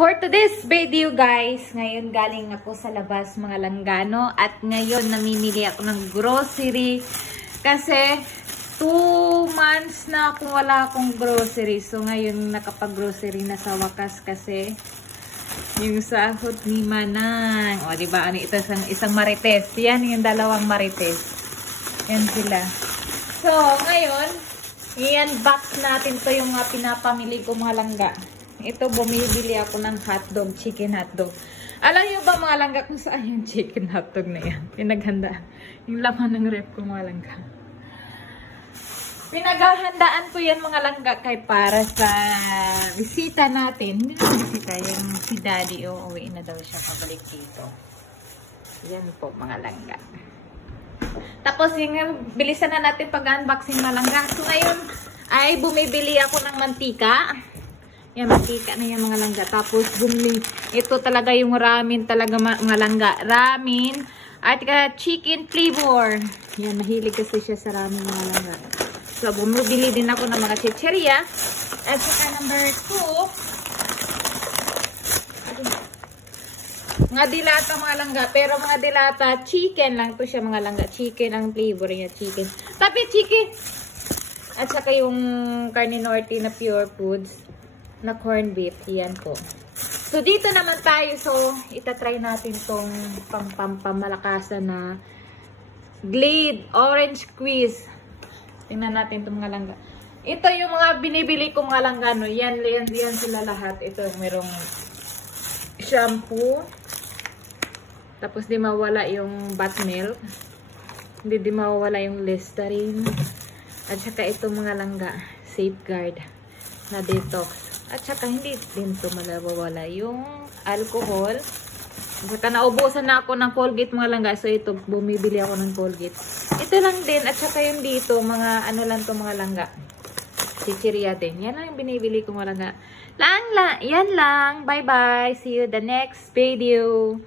For today's video guys, ngayon galing ako sa labas mga langgano at ngayon namimili ako ng grocery kasi 2 months na akong wala akong grocery. So ngayon nakapag-grocery na sa wakas kasi yung sahod ni Manang. O diba, ano ito isang marites. Yan yung dalawang marites. Yan sila. So ngayon, i-unbox natin to yung mga pinapamili ko mga langga. Ito, bumibili ako ng hotdog, chicken hotdog. Alam niyo ba mga langga kung saan yung chicken hotdog na yan? Pinaghandaan. Yung laman ng ref ko mga langga. Pinaghandaan ko yan mga langga kay para sa bisita natin. Hindi na bisita, yung si daddy. Uuwi na daw siya pabalik dito. Yan po mga langga. Tapos yung bilisan na natin pag-unboxing mga langga. So ngayon ay bumibili ako ng mantika. Yan, mantika na yan mga langga. Tapos, ito talaga yung ramen talaga mga langga. Ramen at chicken flavor. Yan, mahilig kasi siya sa ramen mga langga. So, bumibili din ako ng mga chicheria. At saka number 2, mga dilata mga langga. Pero mga dilata, chicken lang to siya mga langga. Chicken ang flavor niya, chicken. Tapi chicken. At saka yung Carne Norte na pure foods na corn beef. Yan po. So, dito naman tayo. So, itatry natin tong pamalakasan na Glade Orange Squeeze. Tingnan natin itong mga langga. Ito yung mga binibili ko mga langga. No? Yan sila lahat. Ito, merong shampoo. Tapos, di mawala yung bat milk. Hindi mawala yung Listerine. At saka ito mga langga. Safeguard na detox. At saka hindi din ito malawawala yung alcohol. Saka naubusan na ako ng Colgate mga langga. So ito, bumibili ako ng Colgate. Ito lang din. At saka yung dito, mga ano lang to mga langga. Chicheria din. Yan lang yung binibili ko mga langga. Yan lang. Bye bye. See you the next video.